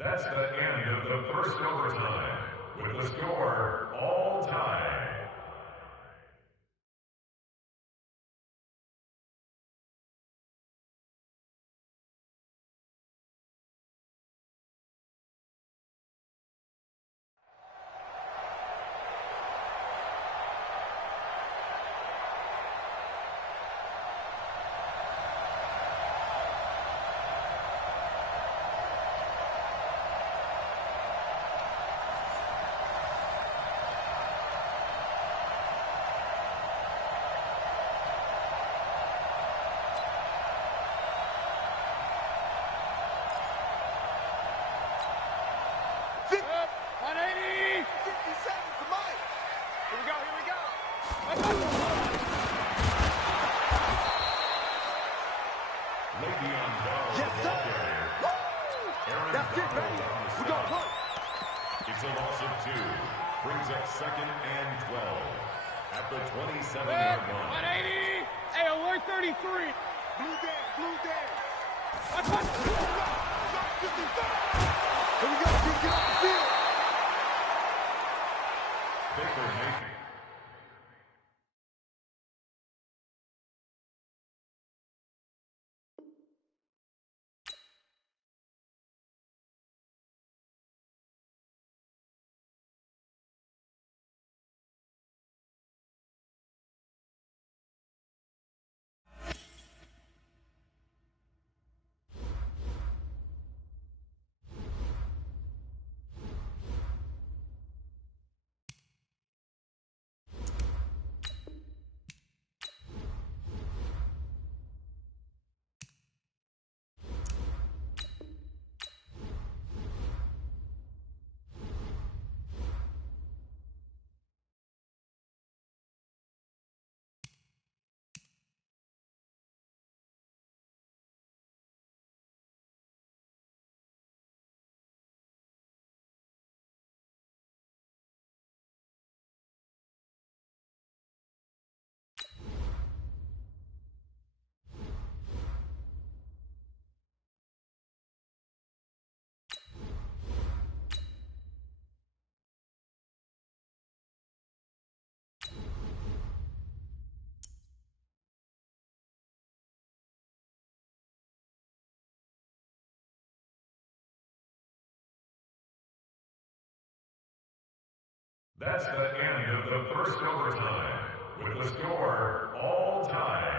That's the end of the first overtime, with the score all tied. It's a loss of 2. Brings up 2nd and 12 at the 27-yard line. 180. Hey, alert 33. Blue down, blue down. Here we go, get off the field. Baker Mayfield. That's the end of the first overtime, with the score all tied.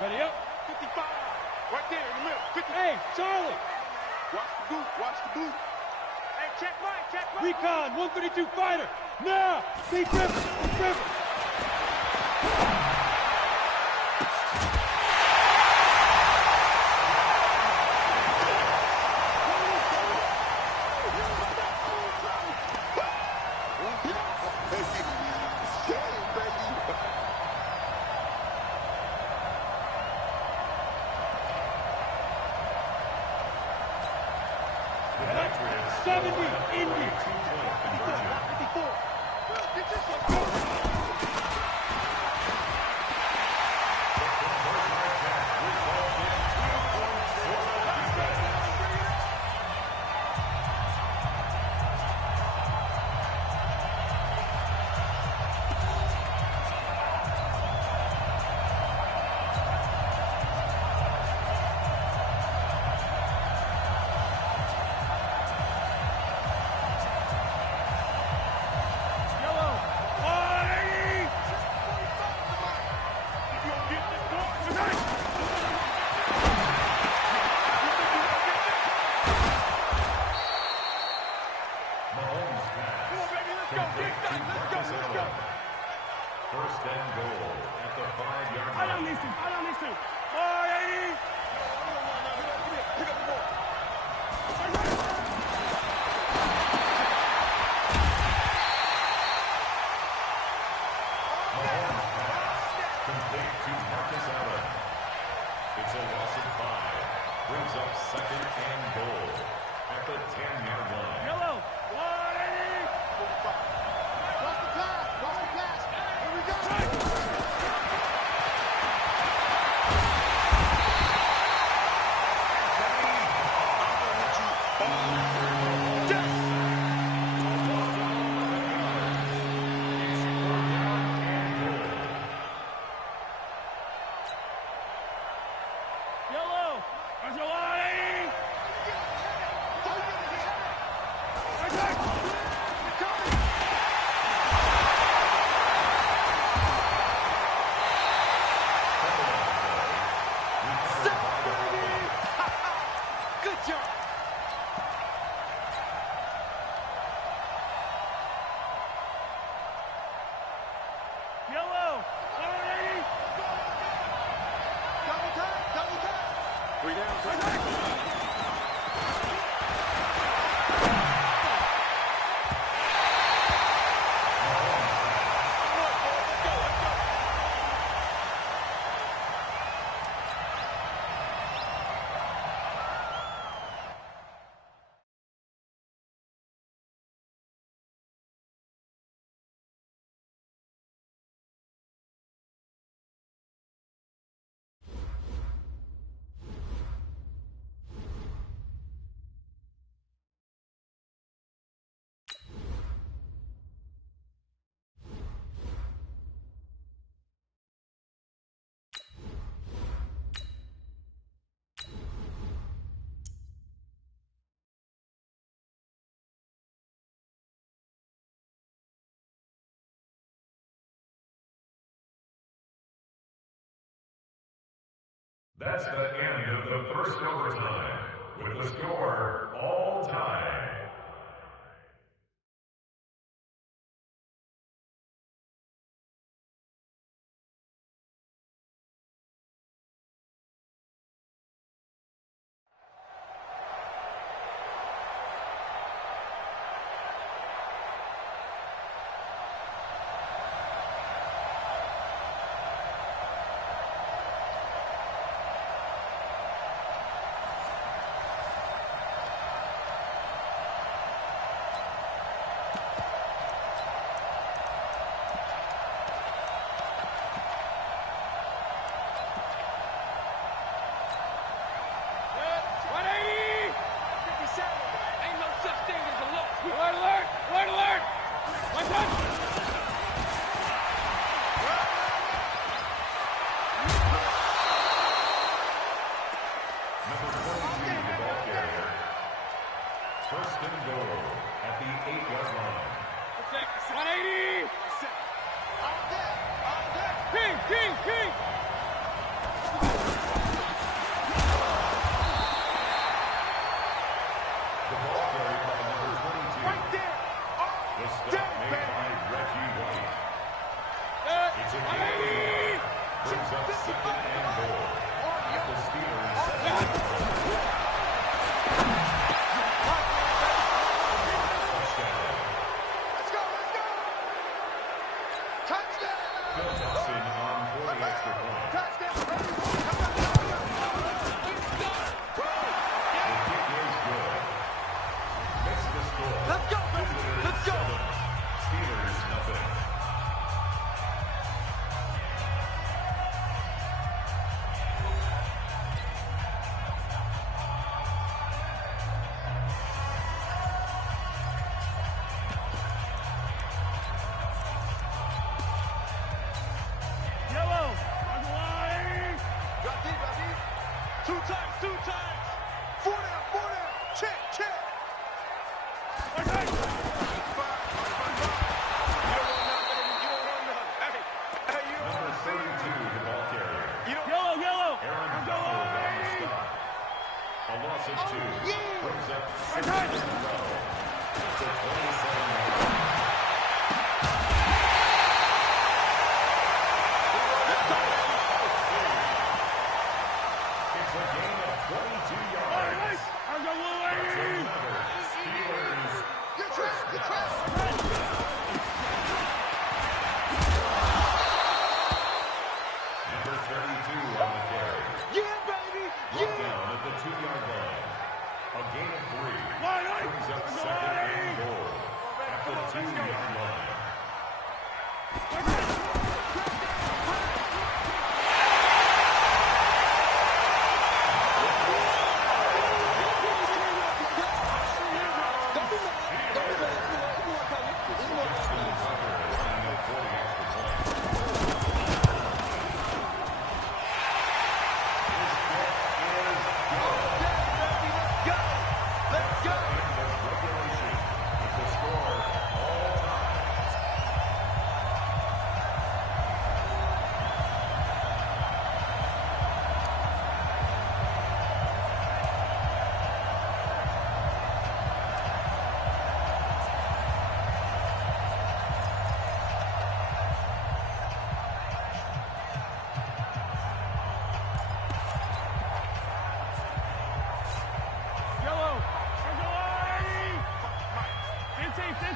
Ready up. 55. Right there in the middle. 50. Hey, Charlie. Watch the boot. Watch the boot. Hey, check right, check right. Recon, 132 fighter. Now. Stay driven. Stay driven. complete to Marcus Allen. First and goal at the 5-yard line. I don't need to. 480. Pick up the ball. Complete to Marcus Allen. It's a loss of 5. Brings up second and goal at the 10-yard line. Yellow. 180. Cross the pass. Here we go. Yellow. That's your 180. Good job. Yellow. 180. Double tap. 3 down. That's the end of the first overtime, with the score all tie. Alert! One touch! Number 22, the ball carrier. First and goal at the 8-yard line. 180! All day. King! The ball carried by number 22. Right there. The stop made by Reggie White. It's a game. Brings up second and goal at the Steelers' 7-yard line. Touchdown. Let's go. Touchdown. Phil Nelson on for the extra point. Touchdown. The kick is good. Makes the score. Let's go, baby. Visitors Let's go. 7, Steelers nothing. Yellow! 180! Drop deep. Two times! 4 down. Check. One touch!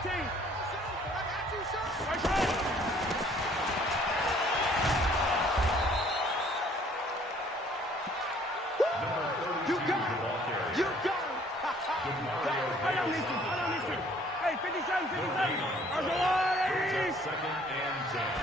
17. You got him. You got him. I don't need to. Hey, 57, 57. Arjolari. Second and 10.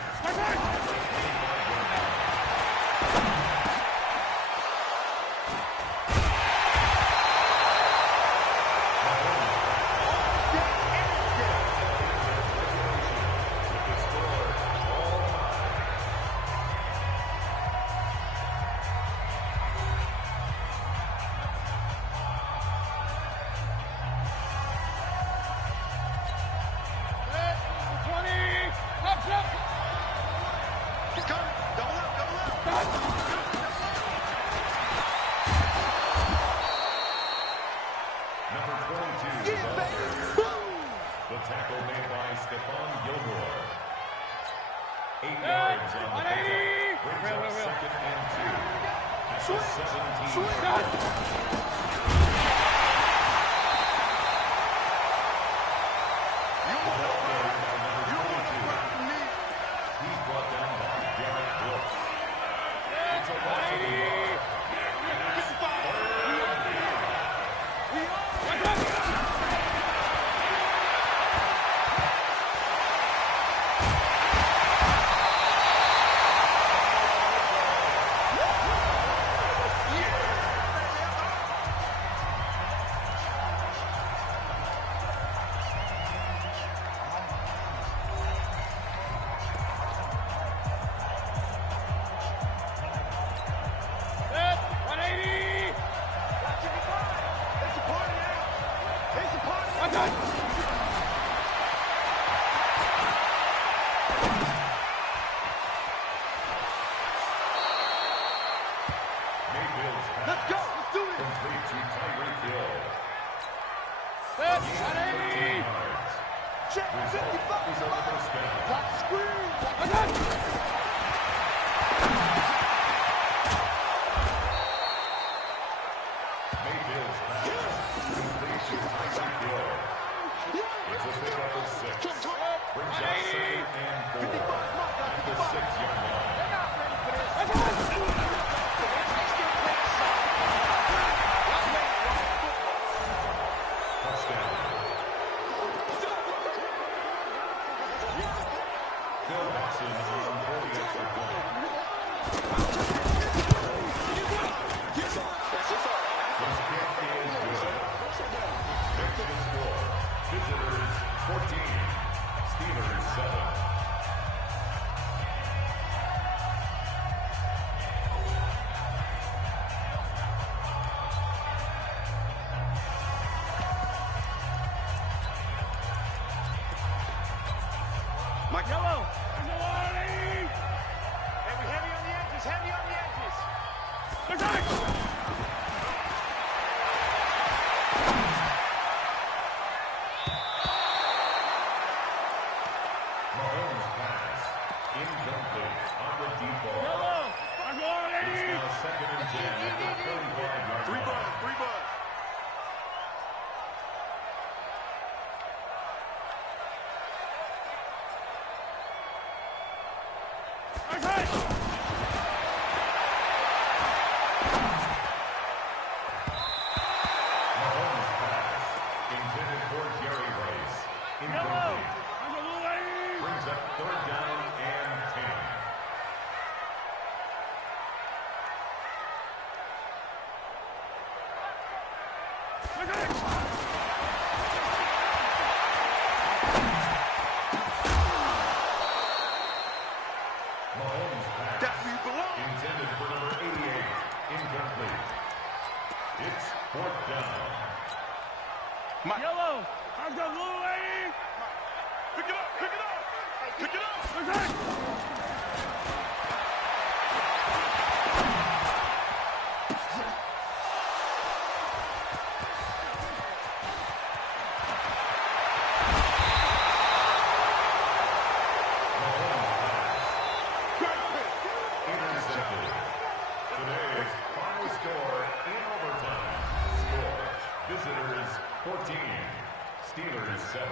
Yellow! Heavy on the edges! Heavy on the edges! Attack! Mahomes pass. Incomplete on the deep ball. Yellow! It's now second and 10 at the 35-yard line. Three ball. Yellow! How's the little lady? Pick it up! Pick it up! Attack! Intercepted. Today's final score in overtime. Score: Visitors 14, Steelers 7.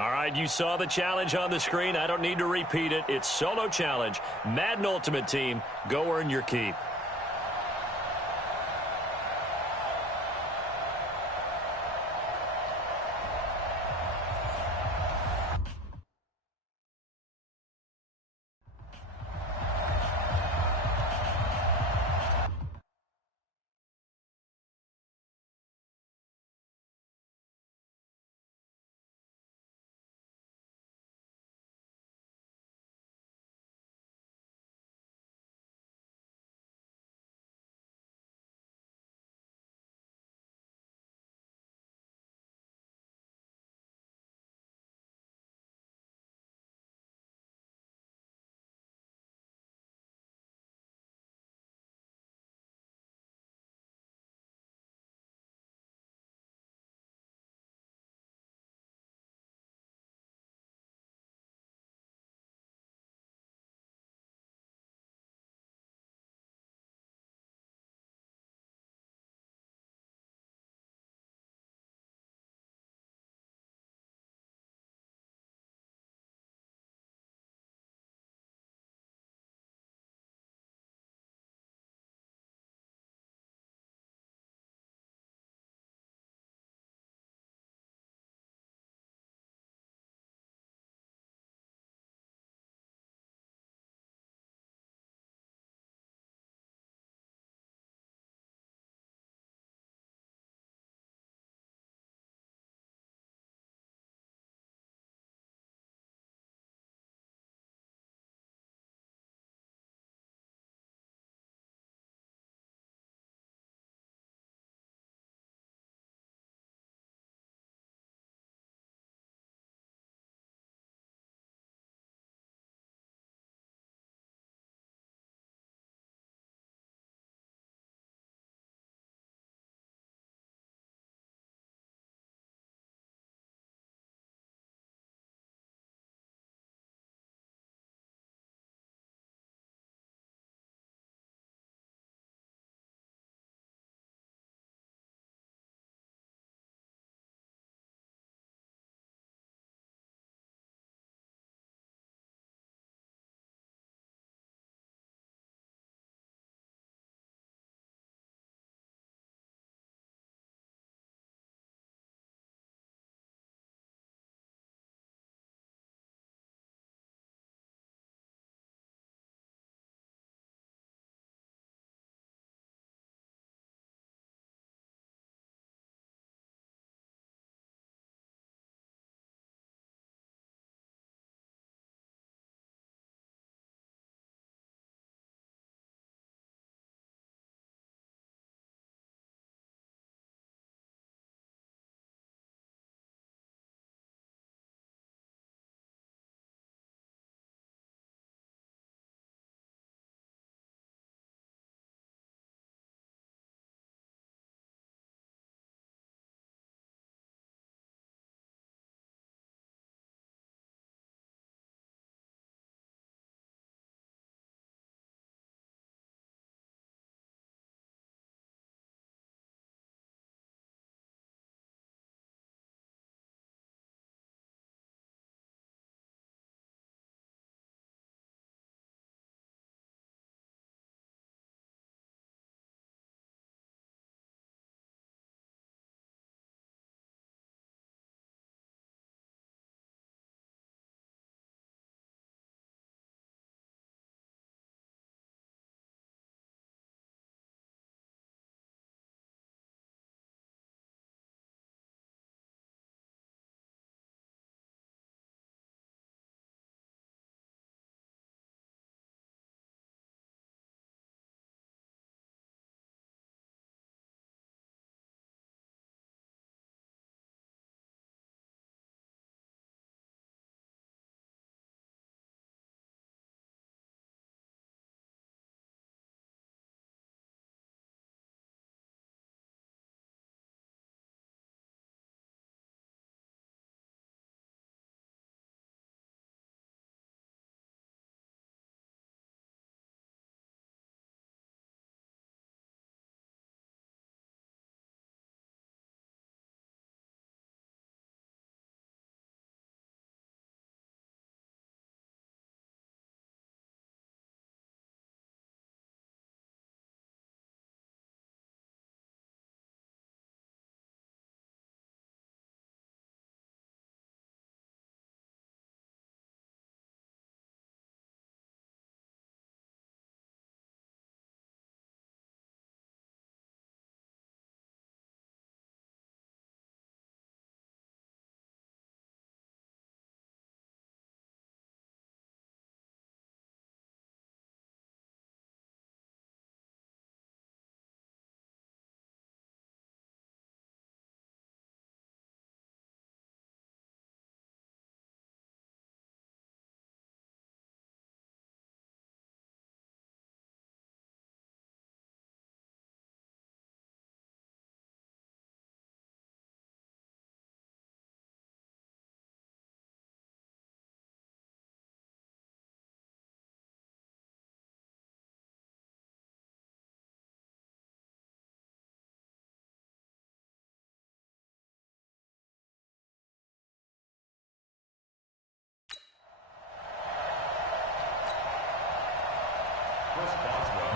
All right, you saw the challenge on the screen. I don't need to repeat it. It's solo challenge. Madden Ultimate Team, go earn your keep.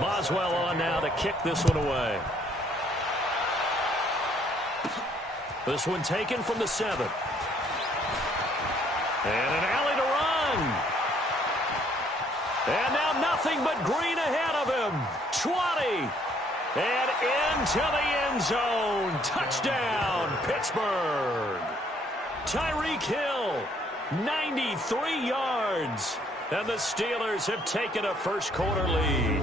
Boswell on now to kick this one away. This one taken from the 7. And an alley to run. And now nothing but green ahead of him. 20. And into the end zone. Touchdown, Pittsburgh. Tyreek Hill, 93 yards. And the Steelers have taken a first-quarter lead.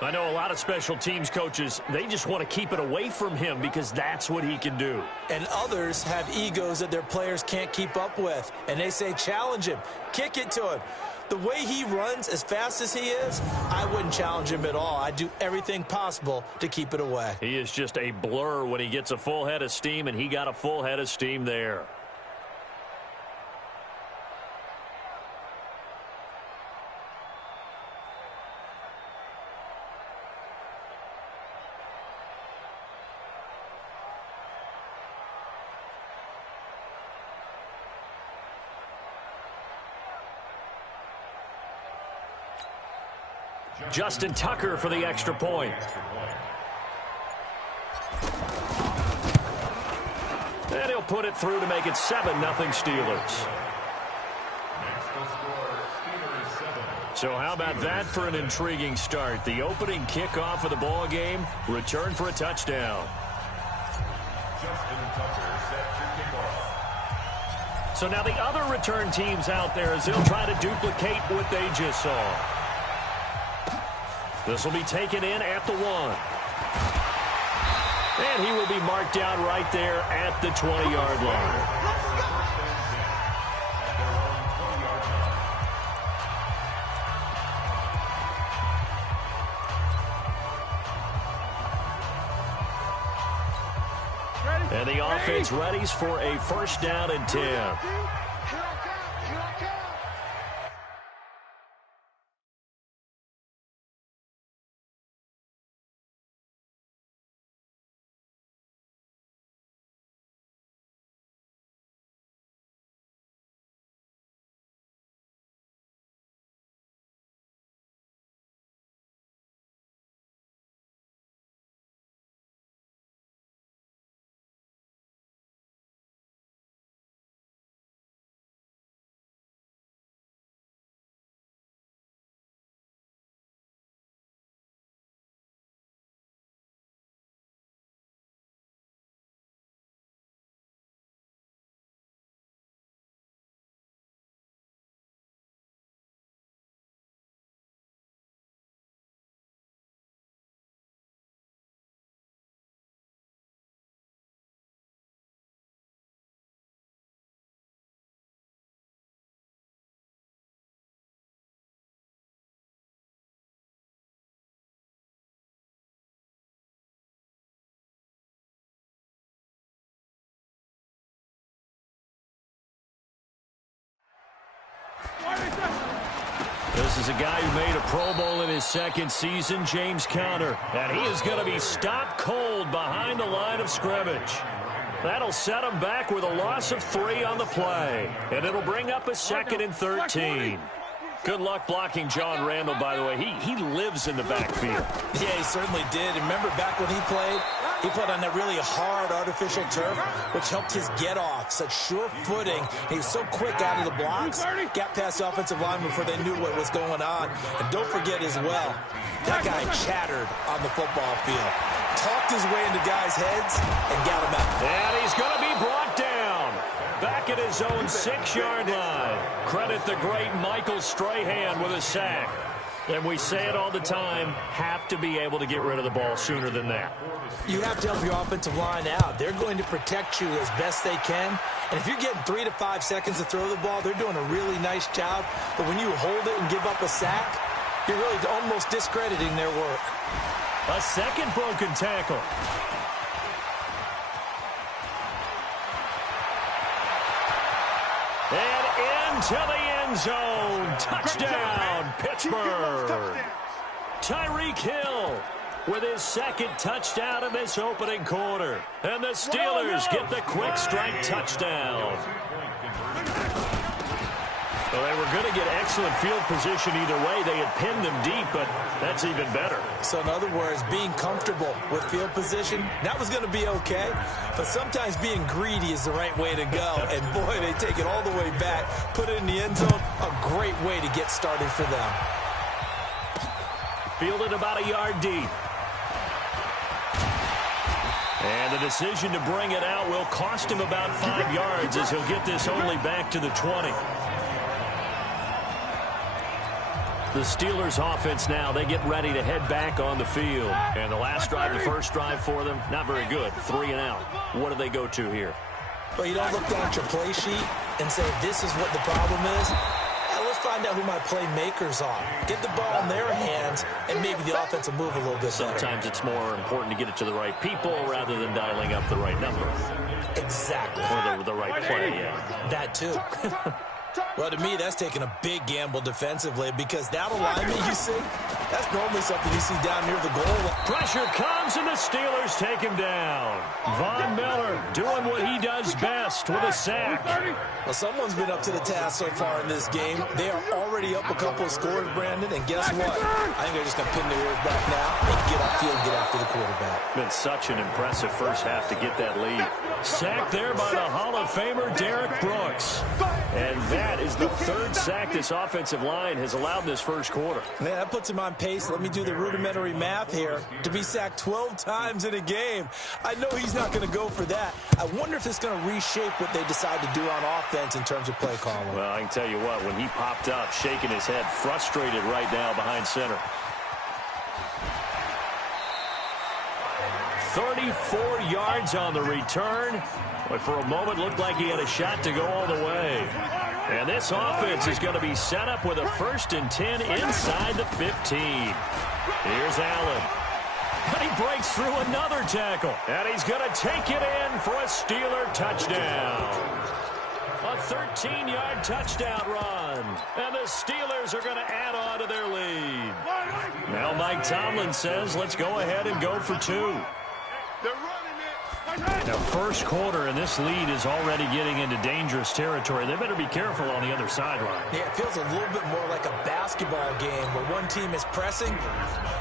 I know a lot of special teams coaches, they just want to keep it away from him because that's what he can do. And others have egos that their players can't keep up with. And they say, challenge him, kick it to him. The way he runs as fast as he is, I wouldn't challenge him at all. I'd do everything possible to keep it away. He is just a blur when he gets a full head of steam, and he got a full head of steam there. Justin Tucker for the extra point. And he'll put it through to make it 7-0 Steelers. So how about that for an intriguing start? The opening kickoff of the ball game, return for a touchdown. Justin Tucker set to kickoff. So now the other return teams out there as they'll try to duplicate what they just saw. This will be taken in at the 1. And he will be marked down right there at the 20-yard line. And the offense readies for a first down and 10. This is a guy who made a Pro Bowl in his second season, James Conner. And he is going to be stopped cold behind the line of scrimmage. That'll set him back with a loss of 3 on the play. And it'll bring up a 2nd and 13. Good luck blocking John Randall, by the way. He lives in the backfield. Yeah, he certainly did. And remember back when he played on that really hard artificial turf, which helped his get off. Such sure footing. He was so quick out of the blocks. Got past the offensive line before they knew what was going on. And don't forget as well, that guy chattered on the football field. Talked his way into guys' heads and got him out. And he's going to be brought down. Back at his own 6-yard line. Credit the great Michael Strahan with a sack. And we say it all the time, have to be able to get rid of the ball sooner than that. You have to help your offensive line out. They're going to protect you as best they can. And if you're getting 3 to 5 seconds to throw the ball, they're doing a really nice job. But when you hold it and give up a sack, you're really almost discrediting their work. A second broken tackle. And into the end zone. Touchdown, Pittsburgh. Tyreek Hill with his 2nd touchdown in this opening quarter. And the Steelers get the quick strike touchdown. Well, they were going to get excellent field position either way. They had pinned them deep, but that's even better. So in other words, being comfortable with field position, that was going to be okay. But sometimes being greedy is the right way to go. And boy, they take it all the way back, put it in the end zone. A great way to get started for them. Fielded about a yard deep. And the decision to bring it out will cost him about 5 yards as he'll get this only back to the 20. The Steelers offense now, they get ready to head back on the field. And the last drive, the first drive for them, not very good. 3 and out. What do they go to here? Well, you don't look down at your play sheet and say, this is what the problem is. Let's find out who my playmakers are. Get the ball in their hands, and maybe the offense will move a little bit better. Sometimes it's more important to get it to the right people rather than dialing up the right number. Exactly. Or the right play, yeah. That too. Well, to me, that's taking a big gamble defensively because that alignment you see, that's normally something you see down near the goal line. Pressure comes, and the Steelers take him down. Von Miller doing what he does best with a sack. Well, someone's been up to the task so far in this game. They are already up a couple of scores, Brandon, and guess what? I think they're just going to pin their ears back now and get upfield, get after the quarterback. Been such an impressive first half to get that lead. Sacked there by the Hall of Famer Derek Brooks. And that is the 3rd sack this offensive line has allowed in this first quarter. Man, that puts him on pace. Let me do the rudimentary math here. To be sacked 12 times in a game. I know he's not going to go for that. I wonder if it's going to reshape what they decide to do on offense in terms of play calling. Well, I can tell you what, when he popped up, shaking his head, frustrated right now behind center. 34 yards on the return. But for a moment, looked like he had a shot to go all the way. And this offense is going to be set up with a 1st and 10 inside the 15. Here's Allen. And he breaks through another tackle. And he's going to take it in for a Steeler touchdown. A 13-yard touchdown run. And the Steelers are going to add on to their lead. Now Mike Tomlin says, let's go ahead and go for 2. Now, first quarter, and this lead is already getting into dangerous territory. They better be careful on the other sideline. Yeah, it feels a little bit more like a basketball game where one team is pressing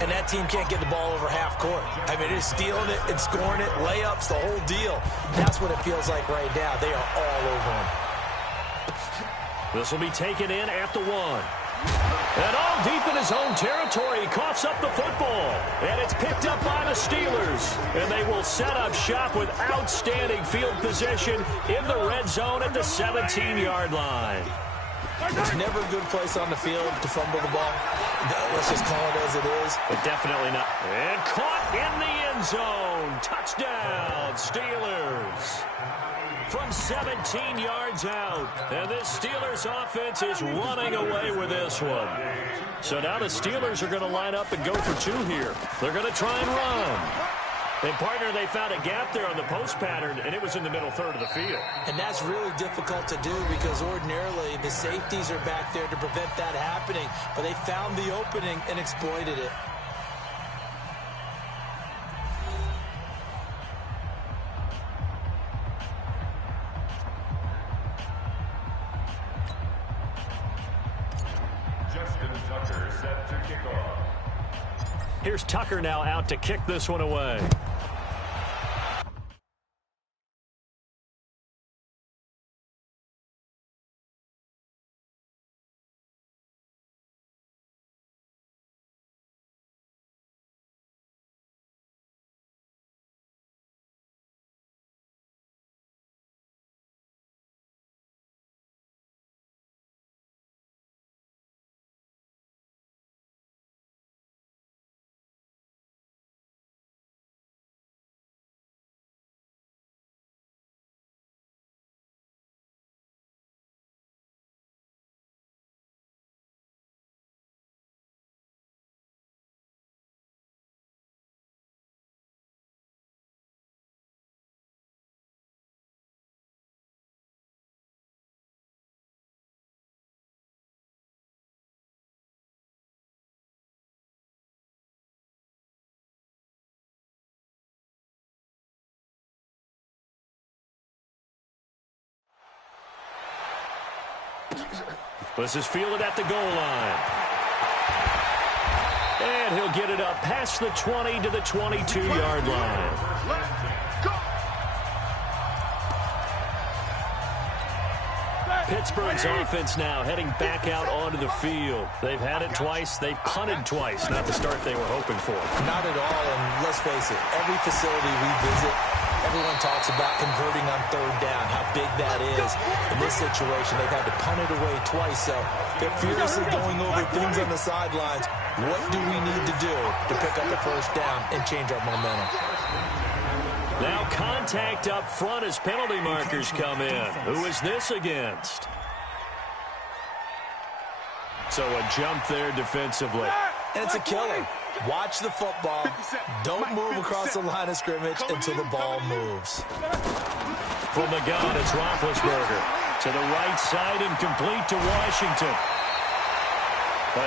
and that team can't get the ball over half court. I mean, they're stealing it and scoring it, layups, the whole deal. That's what it feels like right now. They are all over them. This will be taken in at the 1. And all deep in his own territory, he coughs up the football. And it's picked up by the Steelers. And they will set up shop with outstanding field position in the red zone at the 17-yard line. It's never a good place on the field to fumble the ball. Let's just call it as it is. But definitely not. And caught in the end zone. Touchdown, Steelers. From 17 yards out. And this Steelers offense is running away with this one. So now the Steelers are going to line up and go for 2 here. They're going to try and run. And, partner, they found a gap there on the post pattern, and it was in the middle third of the field. And that's really difficult to do because ordinarily the safeties are back there to prevent that happening. But they found the opening and exploited it. Here's Tucker now out to kick this one away. This is fielded at the goal line. And he'll get it up past the 20 to the 22-yard line. Pittsburgh's offense now heading back out onto the field. They've had it twice. They've punted twice. Not the start they were hoping for. Not at all, and let's face it, every facility we visit, everyone talks about converting on third down, how big that is. In this situation, they've had to punt it away twice, so they're furiously going over things on the sidelines. What do we need to do to pick up the first down and change our momentum? Now contact up front as penalty markers come in. Who is this against? So a jump there defensively. And it's a killer. Watch the football. Don't move across the line of scrimmage until the ball moves. From the gun, it's Roethlisberger. To the right side and complete to Washington.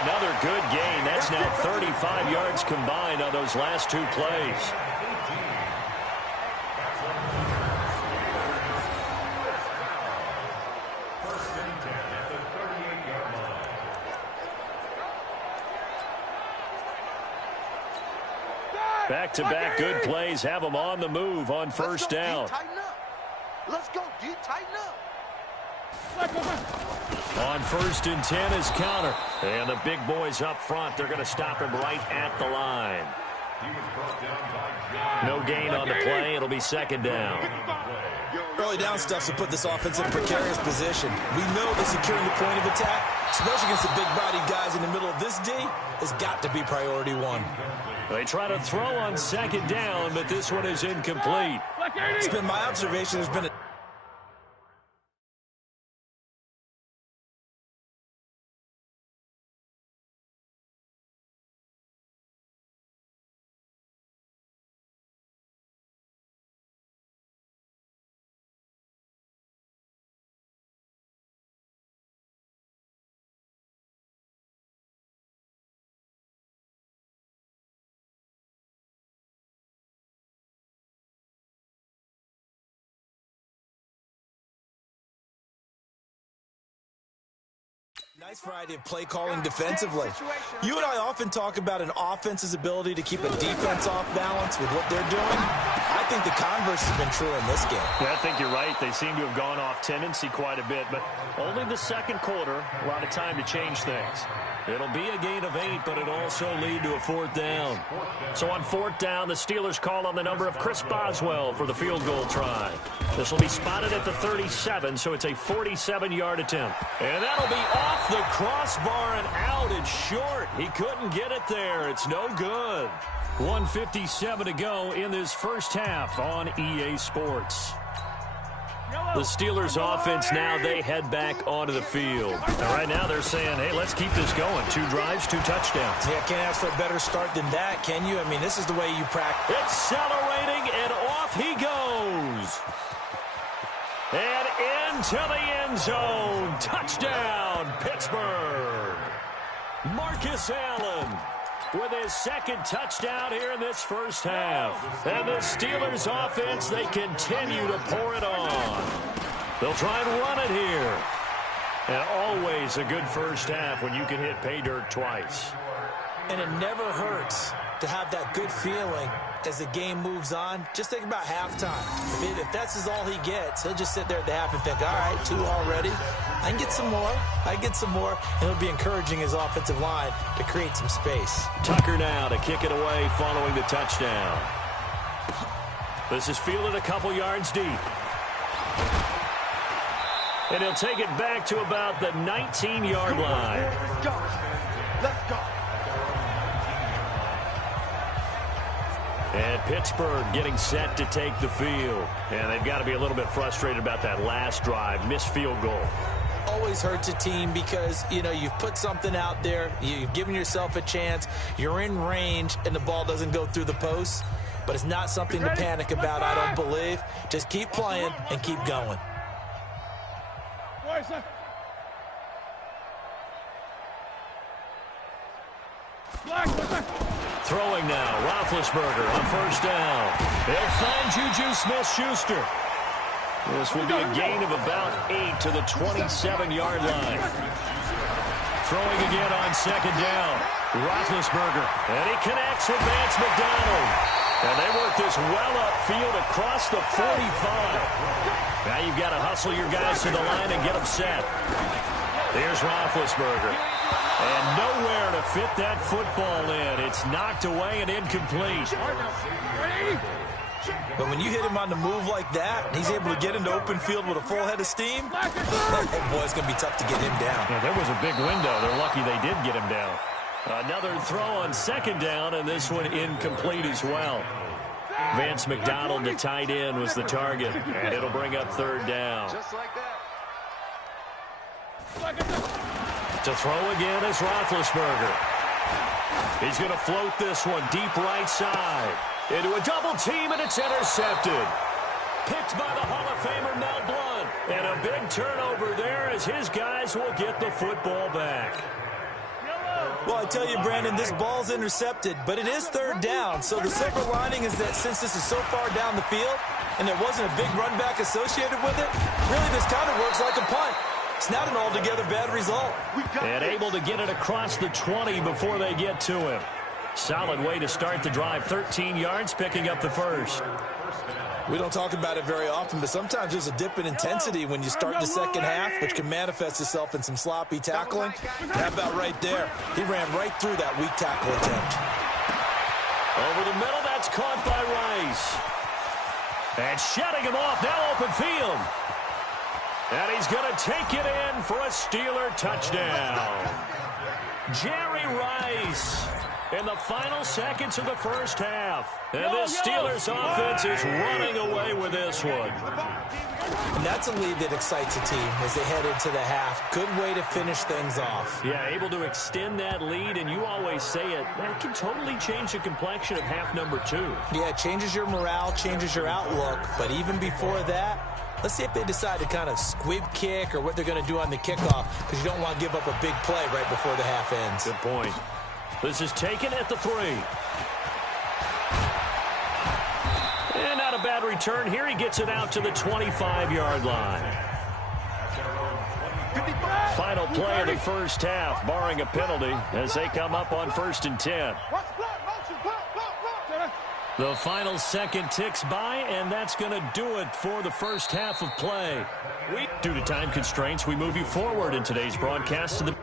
Another good gain. That's now 35 yards combined on those last two plays. Back-to-back good plays have them on the move on first down. Let's go, D. Tighten up. On 1st and 10 is counter. And the big boys up front, they're going to stop him right at the line. No gain on the play. It'll be second down. Early down stuff to put this offense in a precarious position. We know that securing the point of attack, especially against the big-bodied guys in the middle of this D, has got to be priority one. They try to throw on second down, but this one is incomplete. It's been my observation. There's been a nice variety of play calling defensively. You and I often talk about an offense's ability to keep a defense off balance with what they're doing. I think the converse has been true in this game. Yeah, I think you're right. They seem to have gone off tendency quite a bit, but only the second quarter, a lot of time to change things. It'll be a gain of 8, but it'll also lead to a 4th down. So on 4th down, the Steelers call on the number of Chris Boswell for the field goal try. This will be spotted at the 37, so it's a 47-yard attempt. And that'll be off the crossbar and out. It's short. He couldn't get it there. It's no good. 1:57 to go in this first half on EA Sports. The Steelers offense now, they head back onto the field. And right now they're saying, hey, let's keep this going. 2 drives, 2 touchdowns. Yeah, can't ask for a better start than that, can you? I mean, this is the way you practice. Accelerating, and off he goes. And into the end zone. Touchdown, Pittsburgh. Marcus Allen with his second touchdown here in this first half. And the Steelers offense, they continue to pour it on. They'll try and run it here. And always a good first half when you can hit pay dirt twice. And it never hurts to have that good feeling as the game moves on. Just think about halftime. If that's all he gets, he'll just sit there at the half and think, all right, 2 already. I can get some more. I get some more. And he'll be encouraging his offensive line to create some space. Tucker now to kick it away following the touchdown. This is fielded a couple yards deep. And he'll take it back to about the 19-yard line. Let's go. Let's go. And Pittsburgh getting set to take the field. And they've got to be a little bit frustrated about that last drive. Missed field goal. Always hurts a team because, you know, you've put something out there. You've given yourself a chance. You're in range, and the ball doesn't go through the posts. But it's not something to panic about, I don't believe. Just keep playing and keep going. Throwing now, Roethlisberger on first down. They'll find Juju Smith-Schuster. This will be a gain of about 8 to the 27-yard line. Throwing again on second down. Roethlisberger. And he connects with Vance McDonald. And they work this well upfield across the 45. Now you've got to hustle your guys to the line and get them set. Here's Roethlisberger. And nowhere to fit that football in. It's knocked away and incomplete. But when you hit him on the move like that, and he's able to get into open field with a full head of steam, oh boy, it's going to be tough to get him down. Yeah, there was a big window. They're lucky they did get him down. Another throw on second down, and this one incomplete as well. Vance McDonald, the tight end, was the target, and it'll bring up third down. Just like that. To throw again is Roethlisberger. He's going to float this one deep right side. Into a double team, and it's intercepted. Picked by the Hall of Famer Mel Blount. And a big turnover there as his guys will get the football back. Well, I tell you, Brandon, this ball's intercepted, but it is third down. So the silver lining is that since this is so far down the field and there wasn't a big run back associated with it, really this kind of works like a punt. It's not an altogether bad result. And able to get it across the 20 before they get to him. Solid way to start the drive. 13 yards, picking up the first. We don't talk about it very often, but sometimes there's a dip in intensity when you start the second half, which can manifest itself in some sloppy tackling. How about right there? He ran right through that weak tackle attempt. Over the middle, that's caught by Rice. And shutting him off, now open field. And he's going to take it in for a Steeler touchdown. Jerry Rice in the final seconds of the first half. And the Steelers offense is running away with this one. And that's a lead that excites a team as they head into the half. Good way to finish things off. Yeah, able to extend that lead, and you always say it, that can totally change the complexion of half number 2. Yeah, it changes your morale, changes your outlook. But even before that, let's see if they decide to kind of squib kick or what they're going to do on the kickoff, because you don't want to give up a big play right before the half ends. Good point. This is taken at the 3. And not a bad return here. He gets it out to the 25-yard line. Final play of the first half, barring a penalty, as they come up on 1st and 10. The final second ticks by, and that's going to do it for the first half of play. Due to time constraints, we move you forward in today's broadcast to the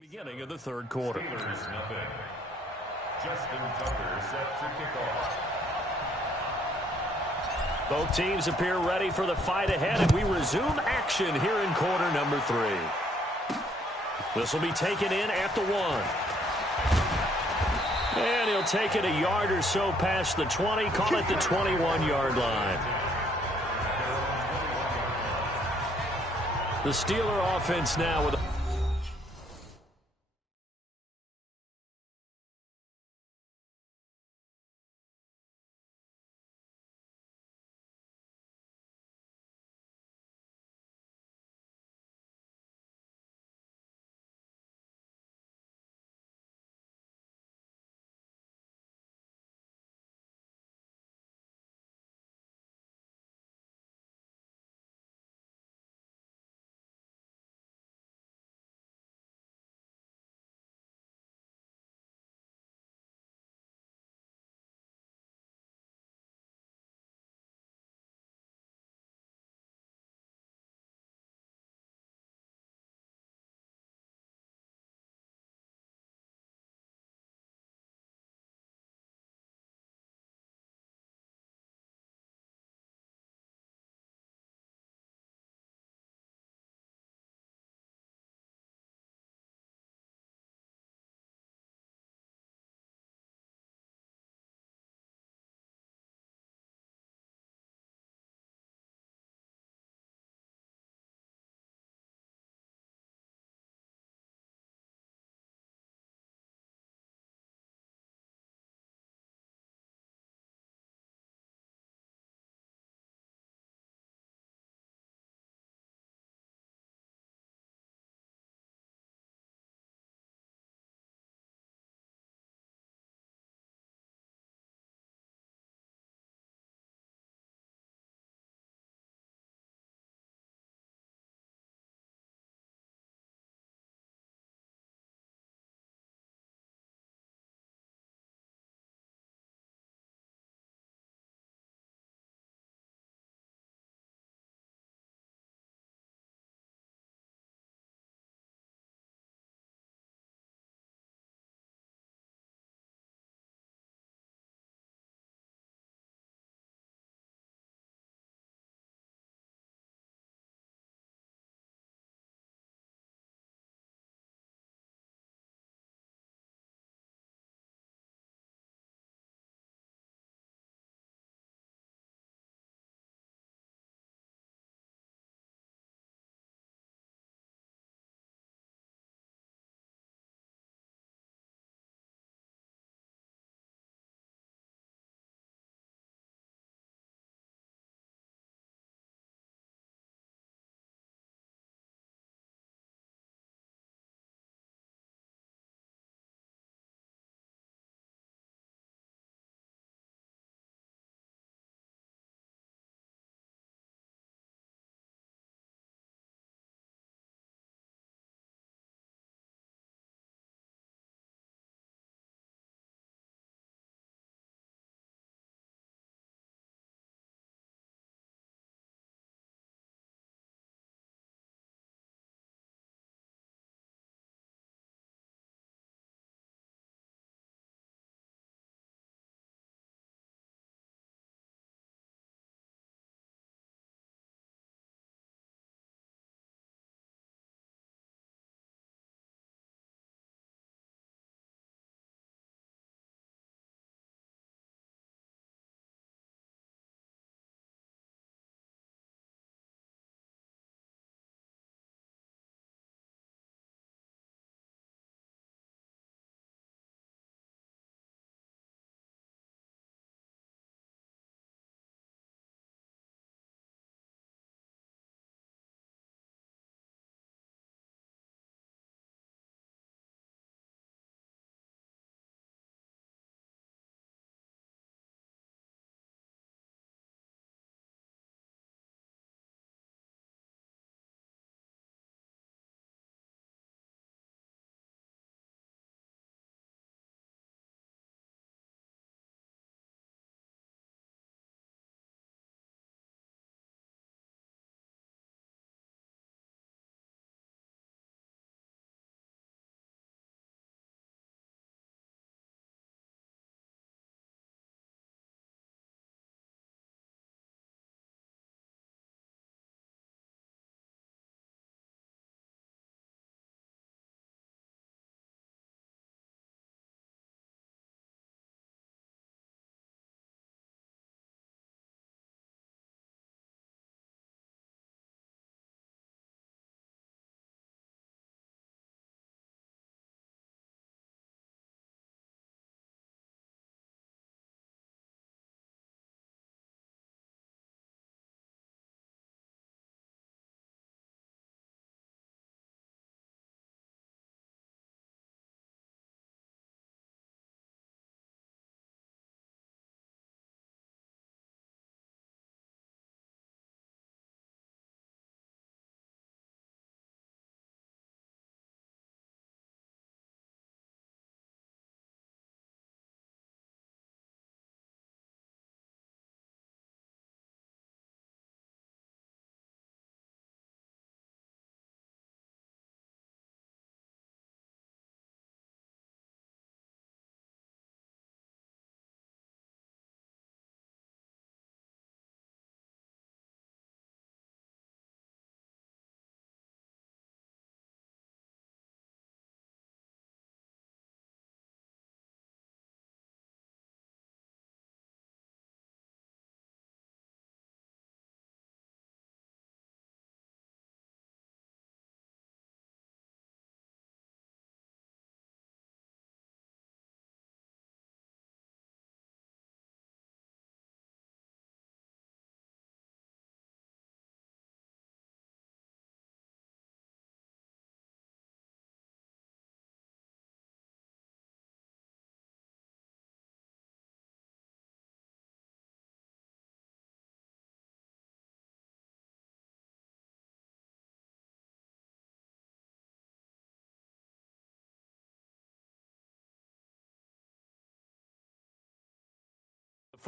beginning of the third quarter. Steelers nothing. Justin Tucker set to kick off. Both teams appear ready for the fight ahead, and we resume action here in quarter number 3. This will be taken in at the 1. And he'll take it a yard or so past the 20, call it the 21-yard line. The Steeler offense now with a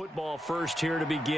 football first here to begin.